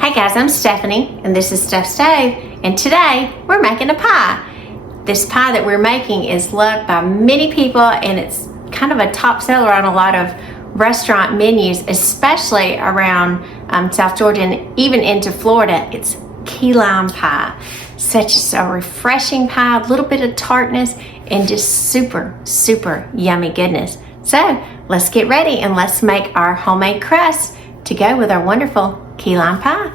Hi guys, I'm Stephanie and this is Steph's Stove, and today we're making a pie. This pie that we're making is loved by many people and it's kind of a top seller on a lot of restaurant menus, especially around South Georgia and even into Florida. It's key lime pie. Such a refreshing pie, a little bit of tartness and just super yummy goodness. So let's get ready and let's make our homemade crust to go with our wonderful key lime pie.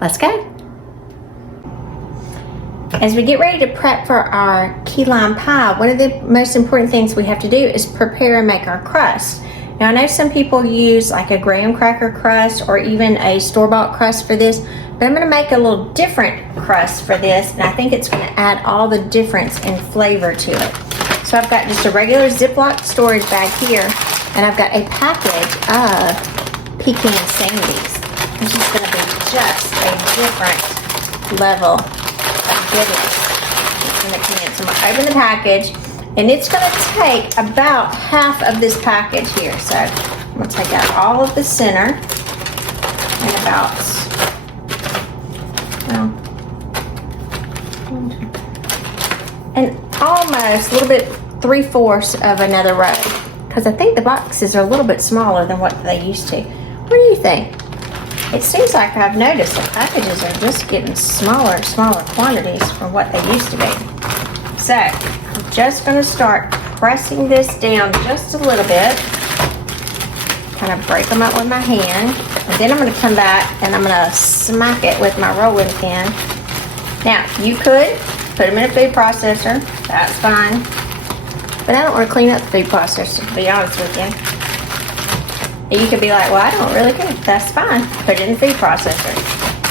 Let's go. As we get ready to prep for our key lime pie, one of the most important things we have to do is prepare and make our crust. Now I know some people use like a graham cracker crust or even a store-bought crust for this, but I'm going to make a little different crust for this, and I think it's going to add all the difference in flavor to it. So I've got just a regular Ziploc storage bag here, and I've got a package of Pecan Sandies. This is going to be just a different level of goodness in the can. So I'm going to open the package, and it's going to take about half of this package here. So I'm going to take out all of the center and about, and almost a little bit 3/4 of another row, because I think the boxes are a little bit smaller than what they used to. What do you think? It seems like I've noticed the packages are just getting smaller and smaller quantities from what they used to be. So I'm just going to start pressing this down just a little bit, kind of break them up with my hand, and then I'm going to come back and I'm going to smack it with my rolling pin. Now you could put them in a food processor, that's fine, but I don't want to clean up the food processor, to be honest with you. You could be like, well, I don't really care. That's fine. Put it in the food processor.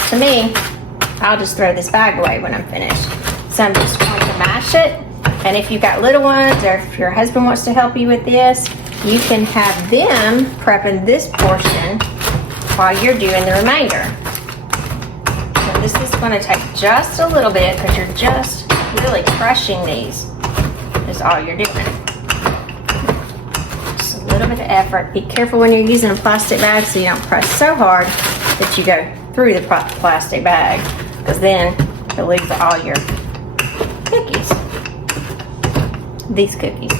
To me, I'll just throw this bag away when I'm finished. So I'm just going to mash it. And if you've got little ones, or if your husband wants to help you with this, you can have them prepping this portion while you're doing the remainder. So this is going to take just a little bit, because you're just really crushing these. Is all you're doing. A little bit of effort. Be careful when you're using a plastic bag so you don't press so hard that you go through the plastic bag, because then you'll lose all your cookies. These cookies.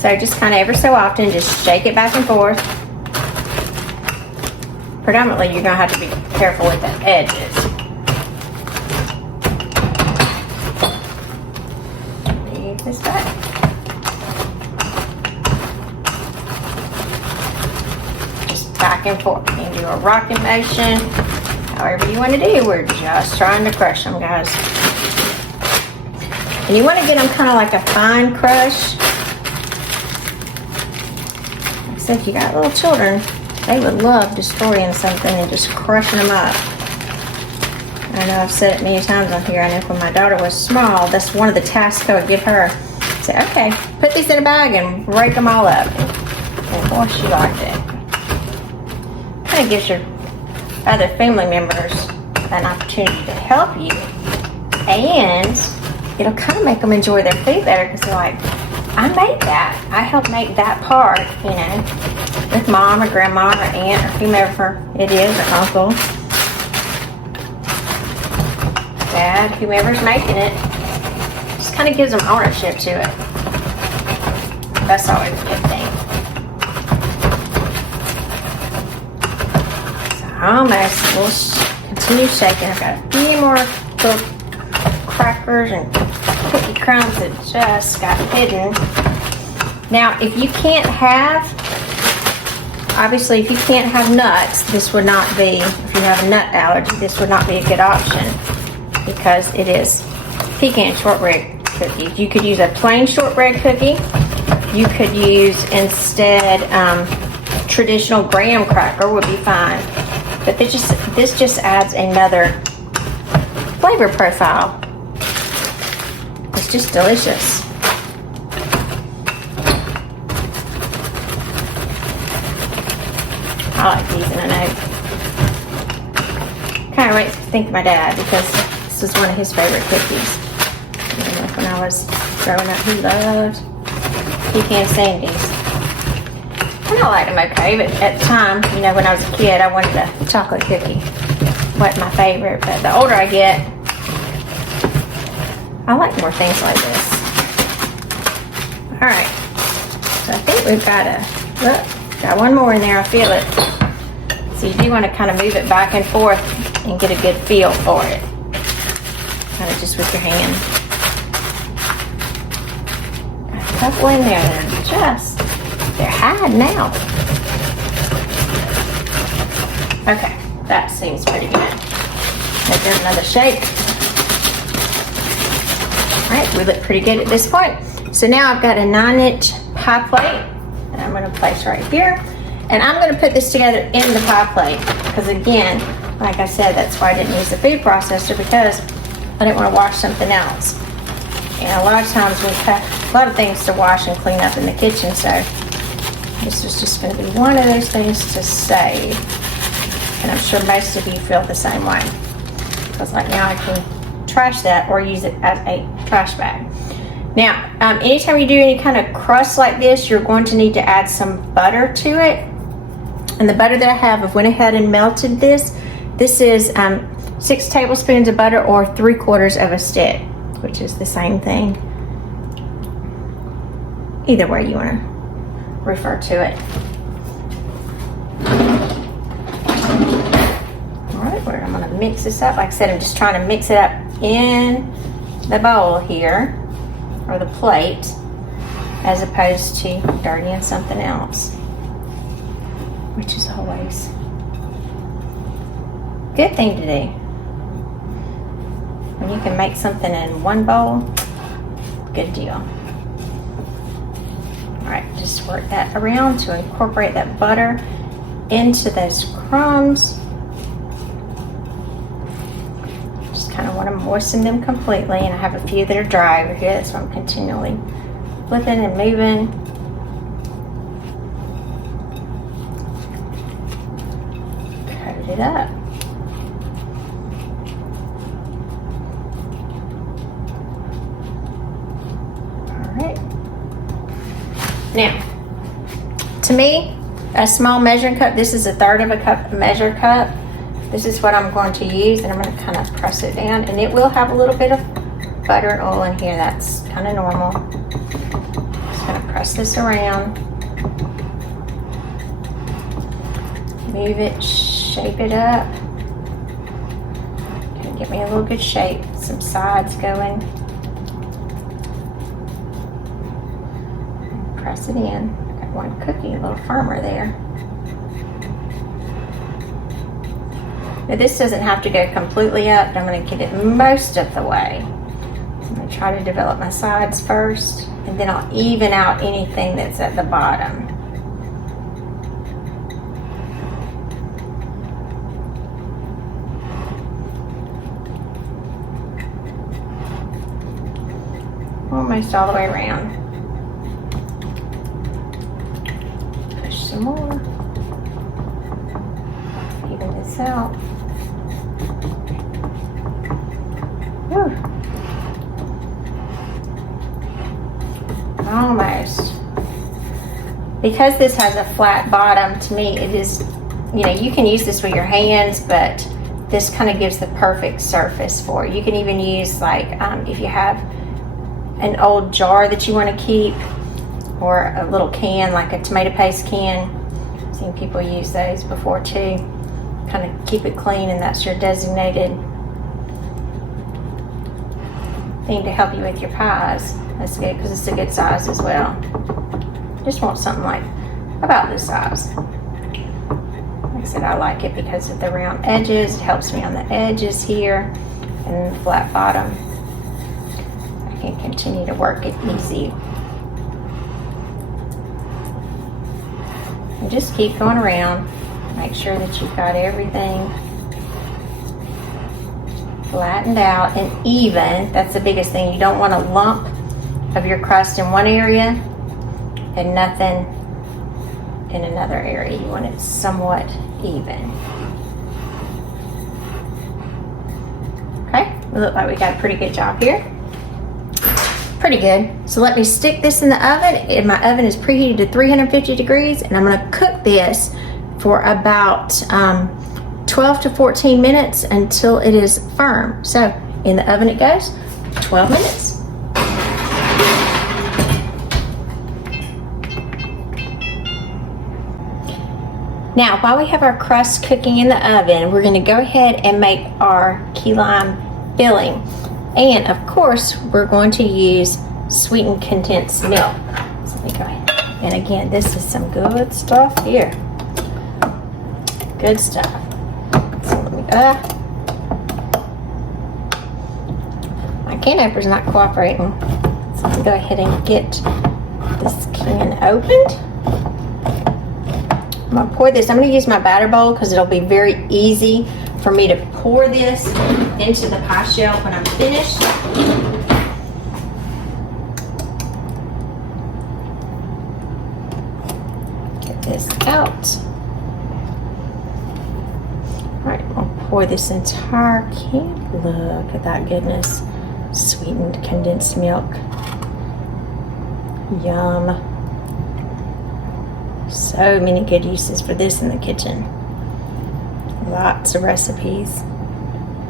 So just kind of every so often, just shake it back and forth. Predominantly, you're going to have to be careful with the edges. Leave this back. Back and forth. You can do a rocking motion, however you want to do. We're just trying to crush them, guys. And you want to get them kind of like a fine crush. So if you got little children, they would love destroying something and just crushing them up. I know I've said it many times on here. I know when my daughter was small, that's one of the tasks I would give her. Say, okay, put these in a bag and break them all up. And boy, she liked it. Kind of gives your other family members an opportunity to help you, and it'll kind of make them enjoy their food better, because they're like, I made that. I helped make that part, you know, with mom or grandma or aunt or whomever it is, or uncle, dad, whomever's making it. Just kind of gives them ownership to it. That's always a good thing. Almost. We'll continue shaking. I've got a few more little crackers and cookie crumbs that just got hidden. Now, if you can't have, obviously, if you can't have nuts, this would not be, if you have a nut allergy, this would not be a good option, because it is pecan shortbread cookies. You could use a plain shortbread cookie. You could use instead traditional graham cracker would be fine. But this just adds another flavor profile. It's just delicious. I like these, and I know. Kind of makes me think of my dad, because this was one of his favorite cookies. And when I was growing up, he loved Pecan Sandies. And I like them okay, but at the time, you know, when I was a kid, I wanted a chocolate cookie. Wasn't my favorite, but the older I get, I like more things like this. All right, so I think we've got one more in there. I feel it. So you do want to kind of move it back and forth and get a good feel for it. Kind of just with your hand. A couple in there that are just, they're hard now. Okay, that seems pretty good. Make them another shake. All right, we look pretty good at this point. So now I've got a 9-inch pie plate that I'm going to place right here. And I'm going to put this together in the pie plate because, again, like I said, that's why I didn't use the food processor, because I didn't want to wash something else. And a lot of times we have a lot of things to wash and clean up in the kitchen, so this is just going to be one of those things to save. And I'm sure most of you feel the same way, because like now I can trash that or use it as a trash bag. Now, anytime you do any kind of crust like this, you're going to need to add some butter to it. And the butter that I have, I've went ahead and melted this. This is 6 tablespoons of butter, or 3/4 of a stick, which is the same thing. Either way you want to refer to it. All right, I'm going to mix this up. Like I said, I'm just trying to mix it up in the bowl here, or the plate, as opposed to dirtying something else, which is always a good thing to do. When you can make something in one bowl, good deal. All right, just work that around to incorporate that butter into those crumbs. Just kind of want to moisten them completely, and I have a few that are dry over here. That's why I'm continually flipping and moving. Coat it up. Now, to me, a small measuring cup, this is 1/3 of a cup, measure cup. This is what I'm going to use, and I'm going to kind of press it down, and it will have a little bit of butter and oil in here. That's kind of normal. Just going to press this around. Move it, shape it up. Kind of get me a little good shape, some sides going. Press it in. Got one cookie a little firmer there. Now this doesn't have to go completely up, but I'm going to get it most of the way. So I'm going to try to develop my sides first, and then I'll even out anything that's at the bottom. Almost all the way around. Some more. Even this out. Whew. Almost. Because this has a flat bottom, to me it is, you know, you can use this with your hands, but this kind of gives the perfect surface for it. You can even use, like, if you have an old jar that you want to keep, or a little can, like a tomato paste can. I've seen people use those before too. Kind of keep it clean, and that's your designated thing to help you with your pies. That's good, because it's a good size as well. Just want something like about this size. Like I said, I like it because of the round edges. It helps me on the edges here, and the flat bottom. I can continue to work it easy. And just keep going around. Make sure that you've got everything flattened out and even. That's the biggest thing. You don't want a lump of your crust in one area and nothing in another area. You want it somewhat even. Okay, we look like we got a pretty good job here. pretty good. So let me stick this in the oven, and my oven is preheated to 350 degrees, and I'm gonna cook this for about 12 to 14 minutes until it is firm. So in the oven it goes, 12 minutes. Now, while we have our crust cooking in the oven, we're gonna go ahead and make our key lime filling. And of course, we're going to use sweetened condensed milk. So let me go ahead. And again, this is some good stuff here. Good stuff. So let me, my can opener's not cooperating. So let me go ahead and get this can opened. I'm gonna pour this. I'm gonna use my batter bowl because it'll be very easy for me to pour this into the pie shell when I'm finished. Get this out. All right, I'll pour this entire can. Look at that goodness. Sweetened condensed milk. Yum. So many good uses for this in the kitchen. Lots of recipes.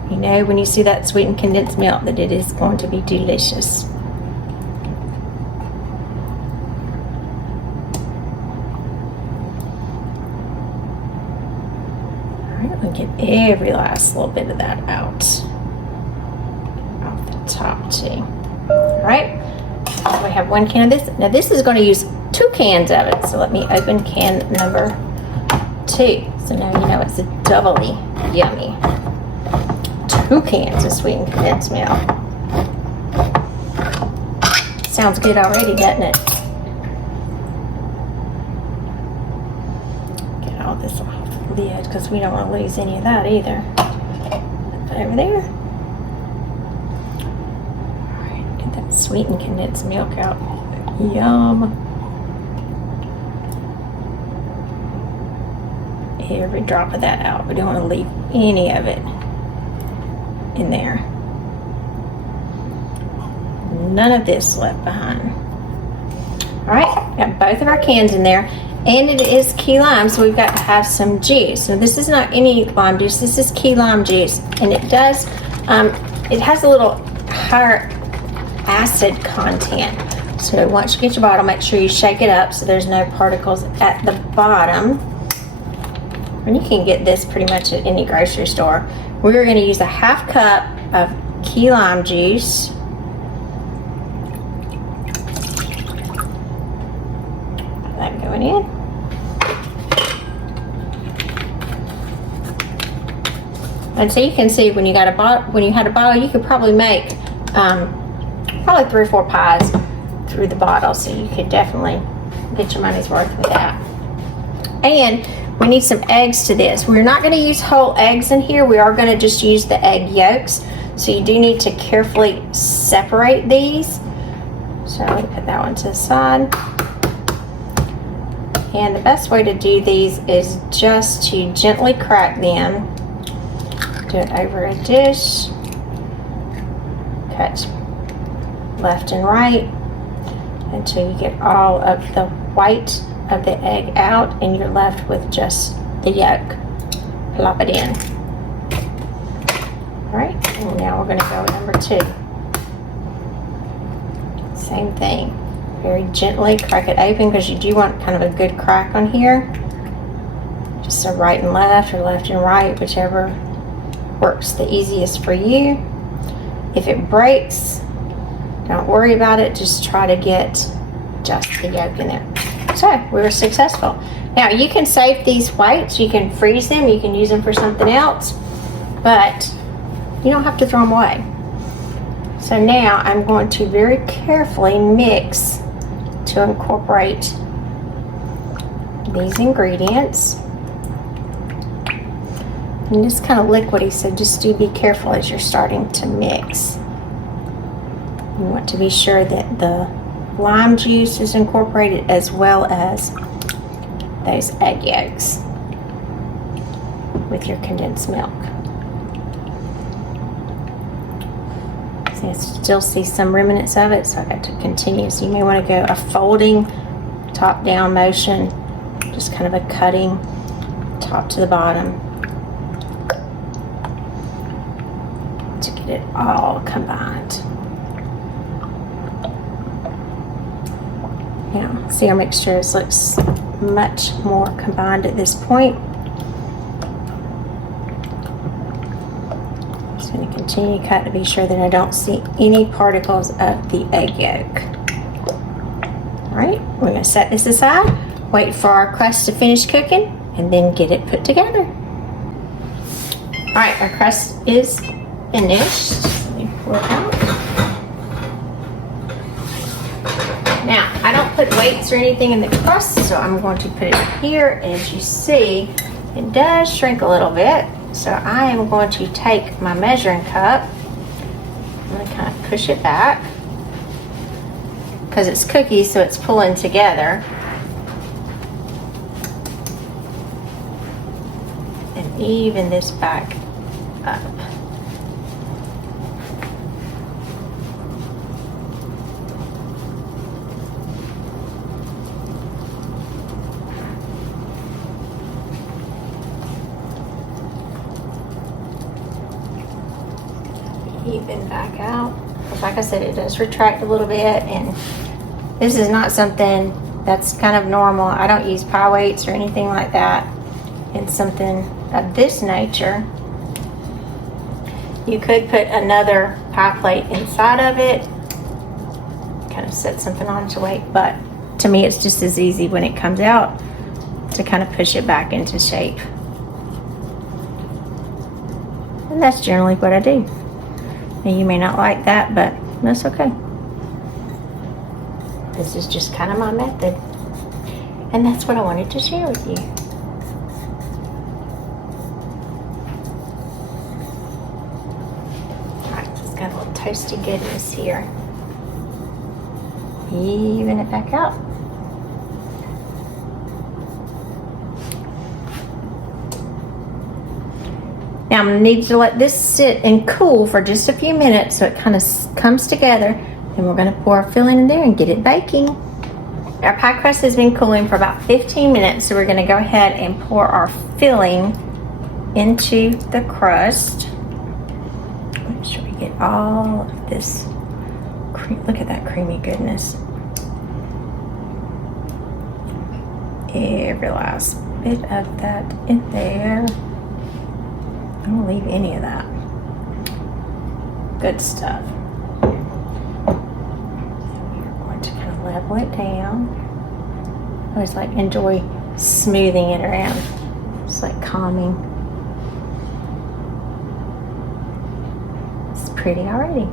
You know when you see that sweetened condensed milk that it is going to be delicious. Alright, we'll get every last little bit of that out. Off the top too. Alright, we have one can of this. Now this is going to use 2 cans of it. So let me open can number 2. So now you know it's doubly yummy. 2 cans of sweetened condensed milk. Sounds good already, doesn't it? Get all this off the lid because we don't want to lose any of that either. Put it over there. Alright, get that sweetened condensed milk out. Yum. Every drop of that out. We don't want to leave any of it in there. None of this left behind. Alright, got both of our cans in there. And it is key lime, so we've got to have some juice. So this is not any lime juice, this is key lime juice. And it does, it has a little higher acid content. So once you get your bottle, make sure you shake it up so there's no particles at the bottom. And you can get this pretty much at any grocery store. We're going to use a 1/2 cup of key lime juice. That going in. And so you can see when you got a bottle, when you had a bottle, you could probably make probably 3 or 4 pies through the bottle. So you could definitely get your money's worth with that. And we need some eggs to this. We're not going to use whole eggs in here. We are going to just use the egg yolks. So you do need to carefully separate these. So let me put that one to the side. And the best way to do these is just to gently crack them. Do it over a dish. Cut left and right until you get all of the white of the egg out and you're left with just the yolk. Plop it in. Alright, and now we're going to go with number 2. Same thing. Very gently crack it open because you do want kind of a good crack on here. Just so right and left or left and right, whichever works the easiest for you. If it breaks, don't worry about it. Just try to get just the yolk in there. So we were successful. Now you can save these whites, you can freeze them, you can use them for something else, but you don't have to throw them away. So now I'm going to very carefully mix to incorporate these ingredients. And it's kind of liquidy, so just do be careful as you're starting to mix. You want to be sure that the lime juice is incorporated as well as those egg yolks with your condensed milk. So I still see some remnants of it, so I got to continue. So you may want to go a folding top down motion, just kind of a cutting top to the bottom to get it all combined. Now, see our mixture looks much more combined at this point. Just going to continue to cut to be sure that I don't see any particles of the egg yolk. All right, we're going to set this aside, wait for our crust to finish cooking, and then get it put together. All right, our crust is finished. Let me pour it out. Now, I don't put weights or anything in the crust, so I'm going to put it here. As you see, it does shrink a little bit. So I am going to take my measuring cup. I'm going to kind of push it back because it's cookies, so it's pulling together. And even this back up. Even back out. Like I said, it does retract a little bit, and this is not something that's kind of normal. I don't use pie weights or anything like that. It's something of this nature. You could put another pie plate inside of it, kind of set something on to weight, but to me it's just as easy when it comes out to kind of push it back into shape. And that's generally what I do. And you may not like that, but that's okay. This is just kind of my method. And that's what I wanted to share with you. Alright, so it's got a little toasty goodness here. Even it back out. Now I'm going to need to let this sit and cool for just a few minutes so it kind of comes together. And we're going to pour our filling in there and get it baking. Our pie crust has been cooling for about 15 minutes, so we're going to go ahead and pour our filling into the crust. Make sure we get all of this. Look at that creamy goodness. Every last bit of that in there. I don't leave any of that. Good stuff. We're going to kind of level it down. I always enjoy smoothing it around. It's like calming. It's pretty already.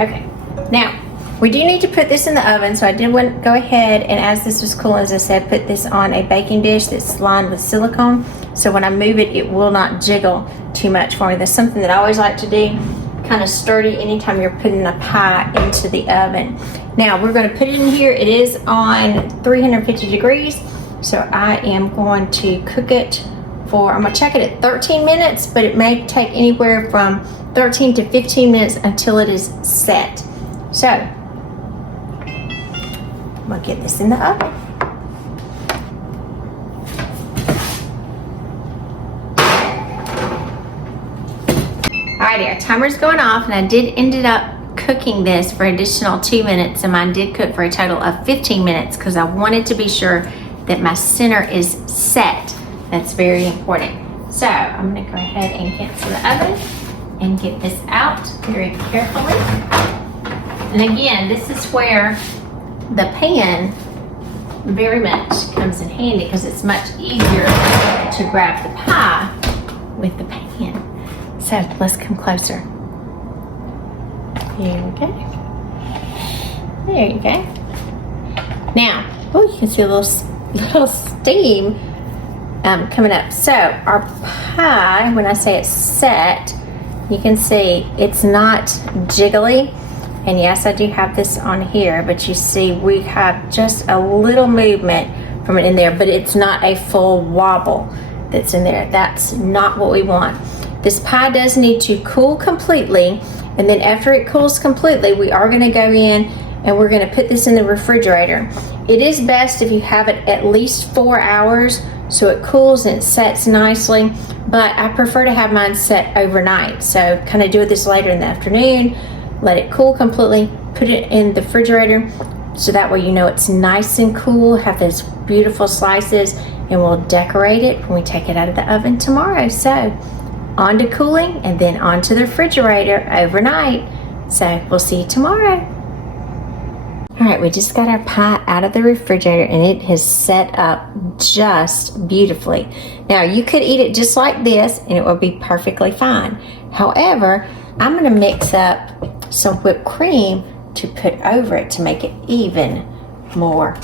Okay, now we do need to put this in the oven, so I did go ahead and, as this was cooling, as I said, put this on a baking dish that's lined with silicone, so when I move it, it will not jiggle too much for me. That's something that I always like to do, kind of sturdy anytime you're putting a pie into the oven. Now we're going to put it in here. It is on 350 degrees, so I am going to cook it for, I'm going to check it at 13 minutes, but it may take anywhere from 13 to 15 minutes until it is set. So I'm going to get this in the oven. Alrighty, our timer's going off, and I did ended up cooking this for an additional 2 minutes, and mine did cook for a total of 15 minutes because I wanted to be sure that my center is set. That's very important. So I'm going to go ahead and get to the oven and get this out very carefully. And again, this is where the pan very much comes in handy because it's much easier to grab the pie with the pan. So let's come closer. Here we go. There you go. Now, oh, you can see a little steam coming up. So our pie, when I say it's set, you can see it's not jiggly. And yes, I do have this on here, but you see we have just a little movement from it in there, but it's not a full wobble that's in there. That's not what we want. This pie does need to cool completely, and then after it cools completely, we are gonna go in and we're gonna put this in the refrigerator. It is best if you have it at least 4 hours so it cools and it sets nicely, but I prefer to have mine set overnight. So kind of do this later in the afternoon, let it cool completely, put it in the refrigerator so that way you know it's nice and cool, have those beautiful slices, and we'll decorate it when we take it out of the oven tomorrow. So on to cooling and then on to the refrigerator overnight. So we'll see you tomorrow. All right, we just got our pie out of the refrigerator and it has set up just beautifully. Now you could eat it just like this and it will be perfectly fine. However, I'm gonna mix up some whipped cream to put over it to make it even more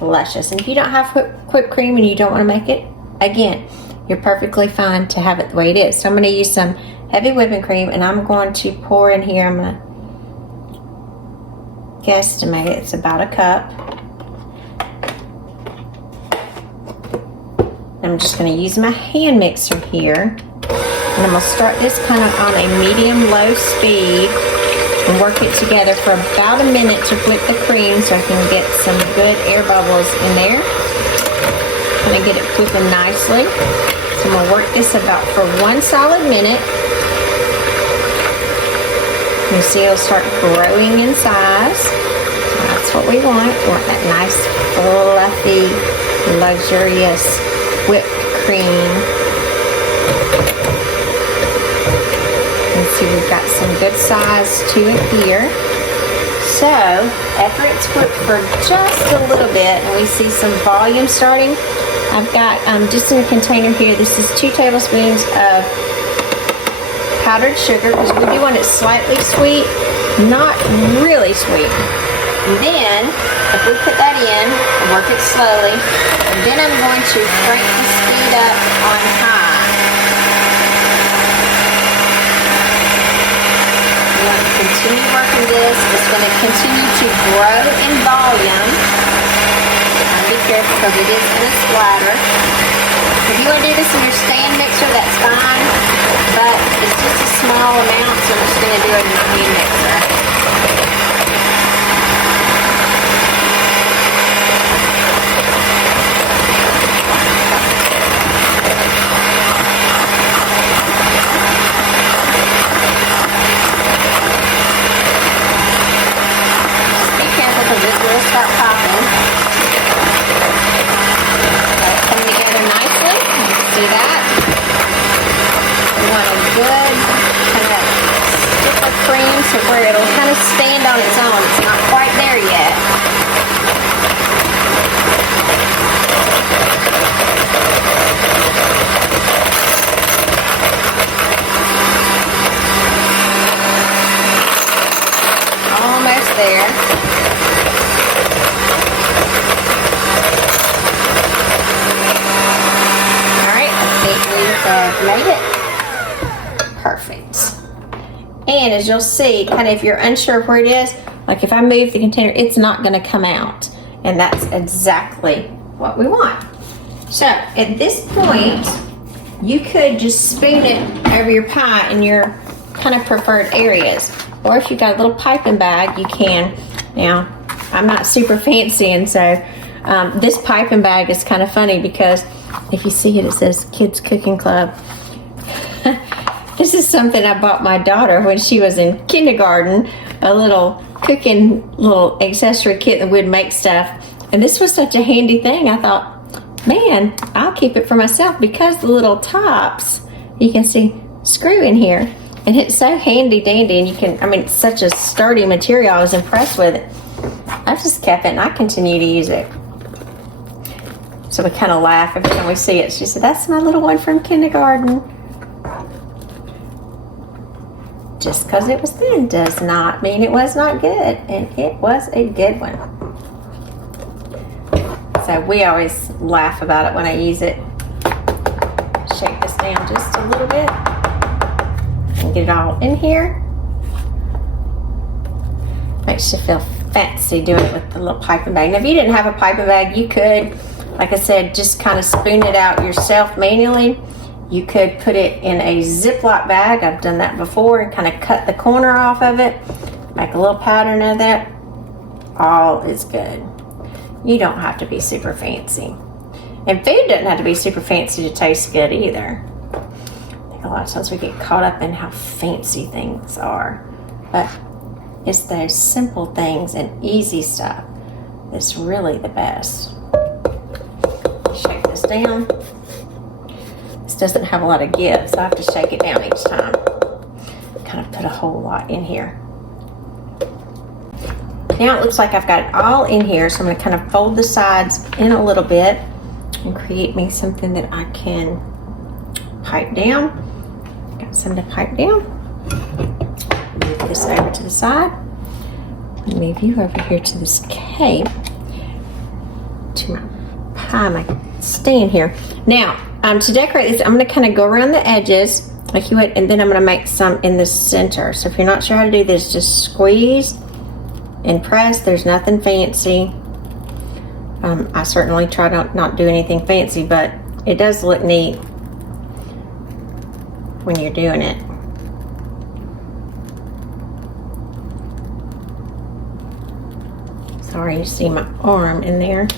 luscious. And if you don't have whipped cream and you don't wanna make it, again, you're perfectly fine to have it the way it is. So I'm gonna use some heavy whipping cream and I'm going to pour in here, I'm gonna guesstimate it's about a cup. I'm just going to use my hand mixer here, and I'm going to start this kind of on a medium-low speed and work it together for about a minute to whip the cream so I can get some good air bubbles in there. I'm going to get it whipping nicely. So I'm going to work this about for 1 solid minute. You see it'll start growing in size. That's what we want. We want that nice, fluffy, luxurious whipped cream. And see we've got some good size to it here. So after it's whipped for just a little bit and we see some volume starting, I've got just in a container here, this is 2 tablespoons of powdered sugar, because we do want it slightly sweet, not really sweet. And then, if we put that in and work it slowly, and then I'm going to crank the speed up on high. You want to continue working this. It's going to continue to grow in volume. Be careful because it is going to splatter. If you want to do this in your stand mixer, that's fine, but it's just a small amount, so I'm just going to do it in my hand mixer. Just be careful because it will start popping. Coming together nicely. See that? We want a good kind of stick of cream so where it'll kind of stand on its own. It's not quite there yet. Almost there. Made it perfect. And as you'll see, kind of if you're unsure where it is, like if I move the container, it's not going to come out, and that's exactly what we want. So at this point you could just spoon it over your pie in your kind of preferred areas, or if you've got a little piping bag you can. Now I'm not super fancy, and so this piping bag is kind of funny because if you see it, it says Kids Cooking Club. This is something I bought my daughter when she was in kindergarten, a little cooking little accessory kit that would make stuff. And this was such a handy thing. I thought, man, I'll keep it for myself because the little tops, you can see, screw in here. And it's so handy dandy, and you can, I mean, it's such a sturdy material. I was impressed with it. I just kept it and I continue to use it. So we kind of laugh every time we see it. She said, that's my little one from kindergarten. Just because it was thin does not mean it was not good. And it was a good one. So we always laugh about it when I use it. Shake this down just a little bit. And get it all in here. Makes you feel fancy doing it with the little piping bag. Now if you didn't have a piping bag, you could, like I said, just kind of spoon it out yourself manually. You could put it in a Ziploc bag. I've done that before and kind of cut the corner off of it. Make a little pattern of that. All is good. You don't have to be super fancy. And food doesn't have to be super fancy to taste good either. I think a lot of times we get caught up in how fancy things are. But it's those simple things and easy stuff that's really the best. Shake this down. This doesn't have a lot of give, so I have to shake it down each time. Kind of put a whole lot in here. Now it looks like I've got it all in here, so I'm going to kind of fold the sides in a little bit and create me something that I can pipe down. Got some to pipe down. Move this over to the side. Move you over here to this cake, to my pie, my stand here. Now, to decorate this, I'm going to kind of go around the edges like you would, and then I'm going to make some in the center. So if you're not sure how to do this, just squeeze and press. There's nothing fancy. I certainly try to not do anything fancy, but it does look neat when you're doing it. Sorry, you see my arm in there.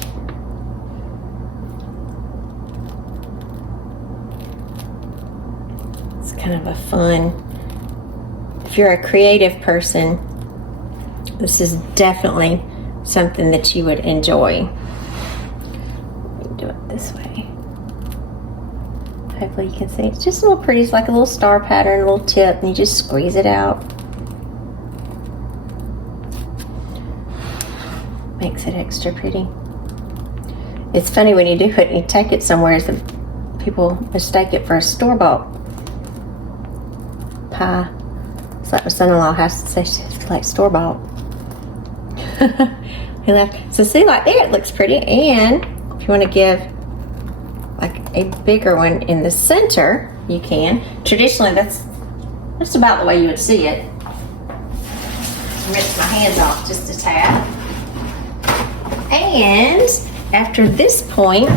It's kind of a fun, if you're a creative person, this is definitely something that you would enjoy. Let me do it this way. Hopefully you can see. It's just a little pretty. It's like a little star pattern, a little tip, and you just squeeze it out. Makes it extra pretty. It's funny when you do it and you take it somewhere, so people mistake it for a store-bought pie. It's like my son-in-law has to say it's like store-bought. He left. So see, like there, it looks pretty. And if you want to give like a bigger one in the center, you can. Traditionally, that's about the way you would see it. Rinse my hands off just a tad. And after this point,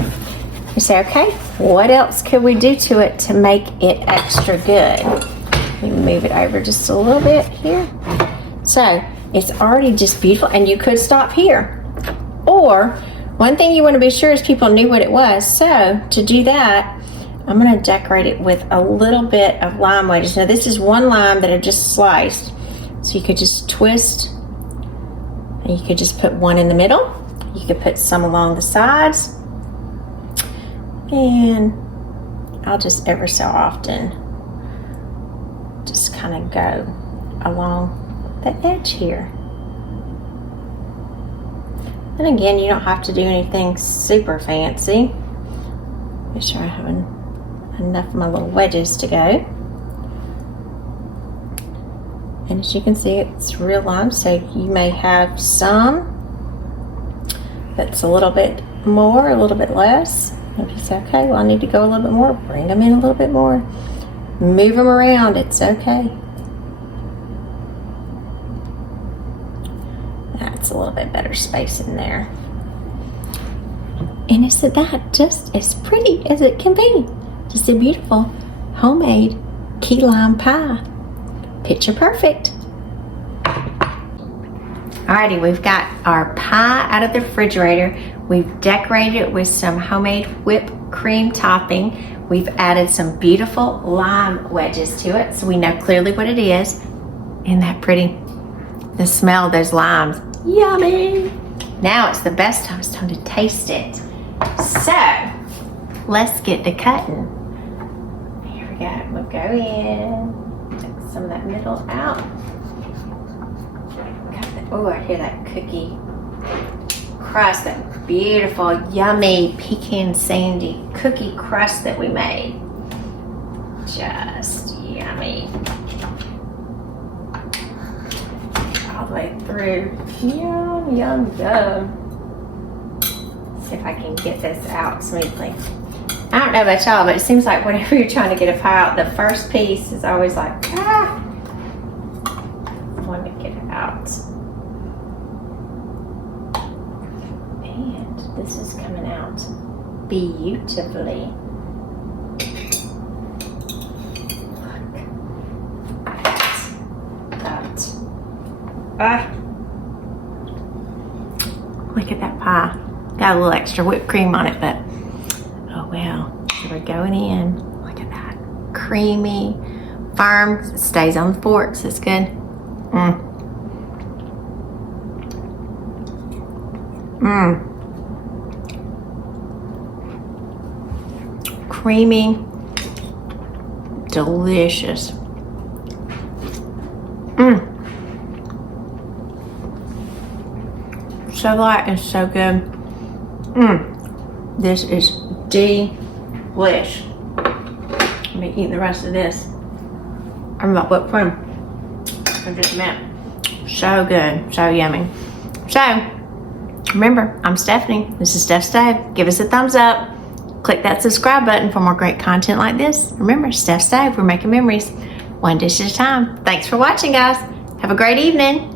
you say, okay, what else could we do to it to make it extra good? Let me move it over just a little bit here. So it's already just beautiful, and you could stop here. Or one thing you want to be sure is people knew what it was. So to do that, I'm going to decorate it with a little bit of lime wedges. Now this is one lime that I just sliced. So you could just twist, and you could just put one in the middle. You could put some along the sides. And I'll just ever so often just kind of go along the edge here. And again, you don't have to do anything super fancy. Make sure I have enough of my little wedges to go. And as you can see, it's real lime, so you may have some that's a little bit more, a little bit less. If you say, okay, well I need to go a little bit more, bring them in a little bit more. Move them around, it's okay. That's a little bit better space in there. And isn't that just as pretty as it can be? Just a beautiful homemade key lime pie. Picture perfect. Alrighty, we've got our pie out of the refrigerator. We've decorated it with some homemade whipped cream topping. We've added some beautiful lime wedges to it, so we know clearly what it is. Isn't that pretty? The smell of those limes. Yummy! Now it's the best time. It's time to taste it. So, let's get to cutting. Here we go. We'll go in. Take some of that middle out. Oh, I hear that cookie crust, that beautiful, yummy Pecan Sandy cookie crust that we made. Just yummy. All the way through. Yum, yum, yum. See if I can get this out smoothly. I don't know about y'all, but it seems like whenever you're trying to get a pie out, the first piece is always like, ah. I want to get it out. And this is coming out beautifully. Look at that pie. Got a little extra whipped cream on it, but oh well. So we're going in. Look at that. Creamy, firm. It stays on the forks. It's good. Creamy. Delicious. So light and so good. This is delish. Let me eat the rest of this. I'm about whipped cream in just a minute. So good, so yummy. So remember, I'm Stephanie. This is Steph's Stove. Give us a thumbs up. Click that subscribe button for more great content like this. Remember, Steph's Stove. We're making memories one dish at a time. Thanks for watching, guys. Have a great evening.